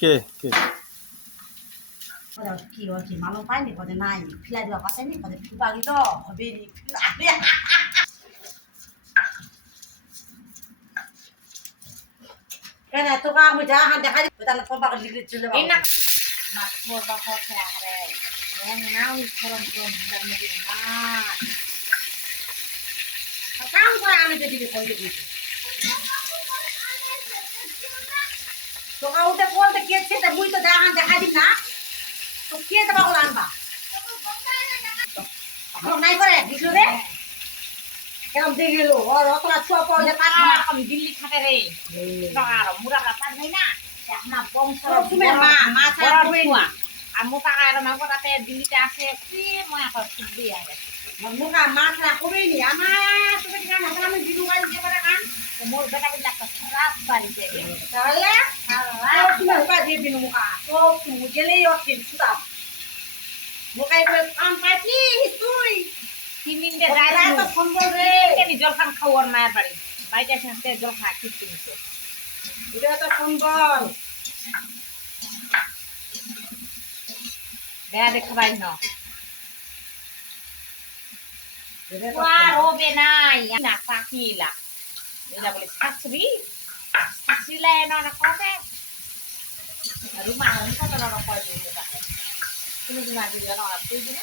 কে কে কি কি মানুষ পাইনি কদে নাই ফিলাই দেওয়া পাইনি কদে ফিবাগি তো বেরি কেন এত কাম হয়ে যা হাত দেখা দিই তাহলে পম্পাকে লিখে চলে যাবো না মাছ পড়বা হচ্ছে আরে নাও ফরম ফরম দাম দিয়ে না কাম করে আমি তো দিকে কইতে দিতে তো কাউতে বলতে কে ছে তা মুই তো দেখা দিই না তো কে তা বাবু আনবা এখন নাই করে দিছলো রে কেমন দেখে গেল ওর অতটা ছোয়া পড়লে পার না আমি দিল্লি খাতে রে আর মুরাটা পার নাই না আপনার বংশ তুমি মা ছাড়া ছোয়া আর মোটা আর মা কথাতে দিল্লিতে আসে কি ময়া কর সুদ্ধি আছে মোটা মা ছাড়া কবেই নি আমার তুমি জানো আমি দিলু গাড়ি দিয়ে করে কান তো মোর বেটা বিলা খারাপ বাড়িতে তাহলে আর তুমি বা দিয়ে দিনু মুকা তো তুমি গেলেই অতি সুতা মোকাই করে কাম পাইছি তুই 3 দিন দে রাত তো ফোন করে কেনি জল খান খাওয়ার মায়ের বাড়ি বাইতে আসতে জল খা কি তিনছো এটা তো ফোন বল দেয়া দেখাবাই না আর হবে নাই না পাখিলা এটা বলে শাশুড়ি শাশুড়িলা না কথা রুমা আমি কত না কয় দিই তাহলে তুমি দিন আগে জানো আর তুই দিন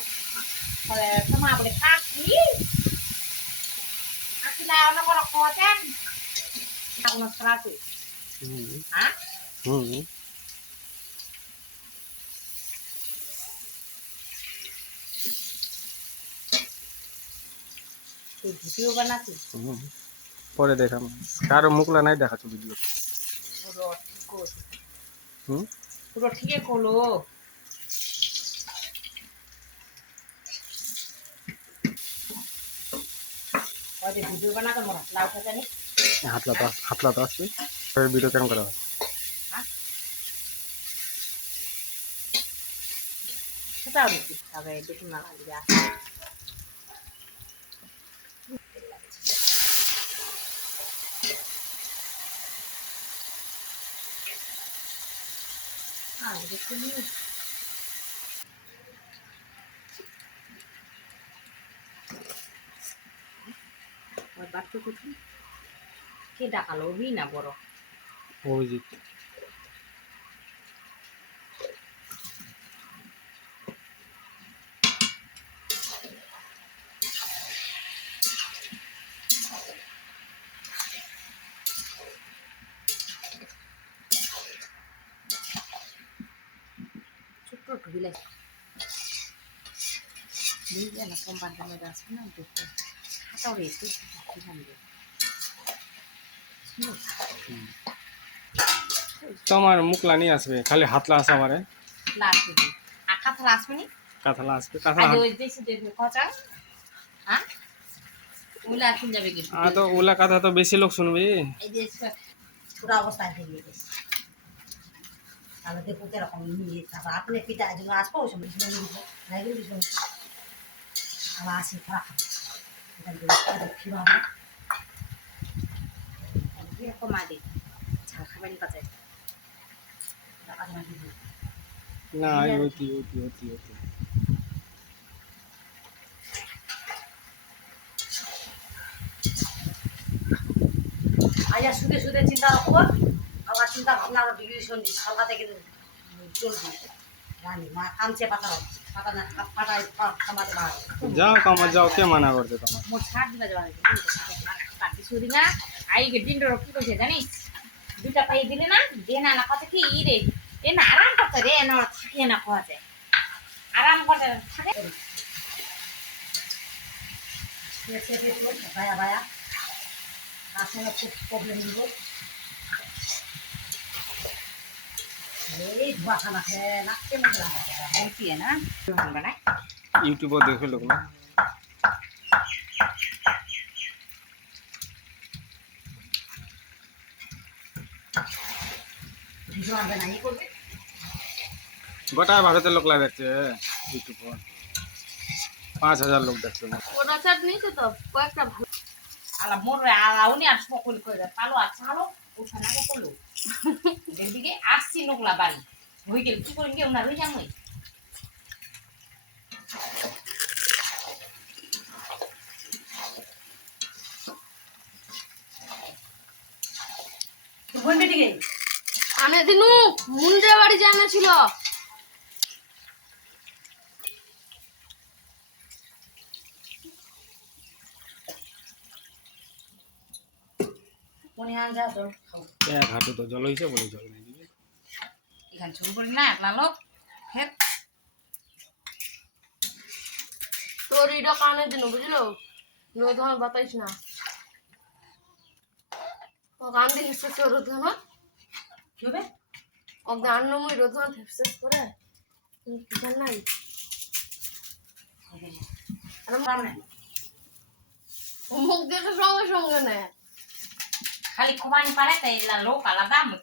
তাহলে তোমার বলে কাকি আসলে আমরা কোনো কথা কোনো শাশুড়ি হ্যাঁ ভিডিও বানাচ্ছি পরে দেখাম কারো মুখলা নাই দেখাচ্ছ ভিডিও পুরো ঠিকই করলো ভিডিও বানাতে মোরা লাউ জানি হাতলা তো আসছে ভিডিও কেমন করা হয় সেটাও দেখি তবে দেখুন না লাগবে কে ডাকালো ওই না বড় অভিজিৎ ছোট্ট ঢুকিলে বুঝলে না কোম্পানির মধ্যে আসবে না দেখতে হাতাও রে একটু তোমার মুখলা নিয়ে আসবে খালি হাতলা আসা আমারে আর কাঁথালা আসবে নি কাঁথালা আসবে কাঁথালা ওই দেশে দেখবে কথা হ্যাঁ ওলা আসুন যাবে কি তো ওলা কথা তো বেশি লোক শুনবি এই যে পুরো অবস্থায় দিয়ে গেছে তাহলে দেখো কিরকম নিয়ে তারপর আপনি পিতা একজন আসবো ওই সময় নাই গেলে আবার আসি খারাপ কীভাবে এরকম আগে ঝাল খাবারই পাচাই না ওটি আজ শুধু শুধু চিন্তা রাখবো আমার চিন্তা ভাবনা আরো ডিগ্রি শুনছি সরকার থেকে চলছি জানি মা কামছে পাতা পাতা না পাতায় কামাতে পারে যাও কামা যাও কে মানা করছে তোমার মোট 60 দিবা যাওয়া কাটি শুধু না আইকে দিনটা কি কইছে জানিস দুটা পাই দিলে না দে না কথা কি ই রে এ না আরাম করতে রে না থাকে না খাওয়া যায় আরাম করতে থাকে ভায়া ভায়া আসলে খুব প্রবলেম দিব এই ধোয়া খানা খেয়ে নাচতে মতো লাগে এমপি না বানায় ইউটিউবে দেখে লোক না গোটা ভারতের লোক দেখছে ইউটিউব 5000 লোক দেখছে ওটা চাটনি তো কয়েকটা ভালো আলা মোর আলা উনি আর সকল কইরা পালো আর চালো উঠা না করলো এদিকে আসছি নোকলা বাড়ি হয়ে গেল কি করে গিয়ে ওনার হয়ে যাবো বোন বেটিকে আমি দিনু মুন্ডে বাড়ি জানা ছিল কোনে আন যা জল খাও এক হাঁটু তো জল হয়েছে বলে জল নেই দিবে এখানে শুরু করি না একলা লোক ফের তোর এটা কানে দিনু বুঝলো রোদ হয় বাতাইস না ও কান দিয়ে হিসেব করে রোদ হয় না কি হবে ও গান নমই রোদ হয় হিসেব করে কি জান নাই আর সামনে ও মুখ দেখে সঙ্গে সঙ্গে নেয় খালি খোবানি পারে তাই লোক আলাদা মুখ